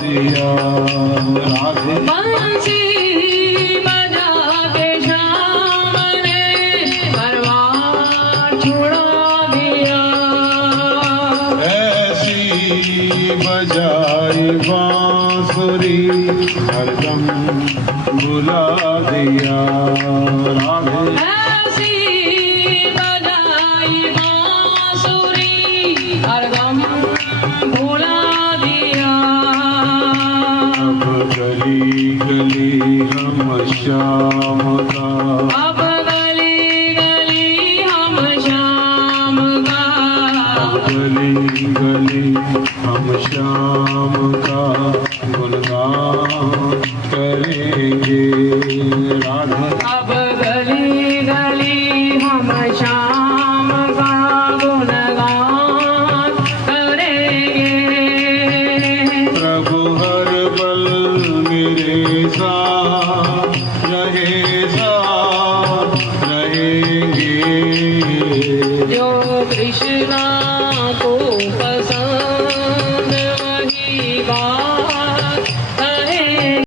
दिया राधे बंसी बजा के श्याम ने परवार छुड़ा दिया। ऐसी बजाई बांसुरी हरदम बुला दिया राधे ऐसी बजाई बांसुरी हरदम भुला दिया। अब गली गली हम श्याम का अब गली गली हम श्याम का गली गली हम श्याम का गुणगान करेंगे राधे अब गली गली हम श्याम का गुणगान करेंगे। प्रभु हर बल मेरे साथ रहेंगे जो कृष्णा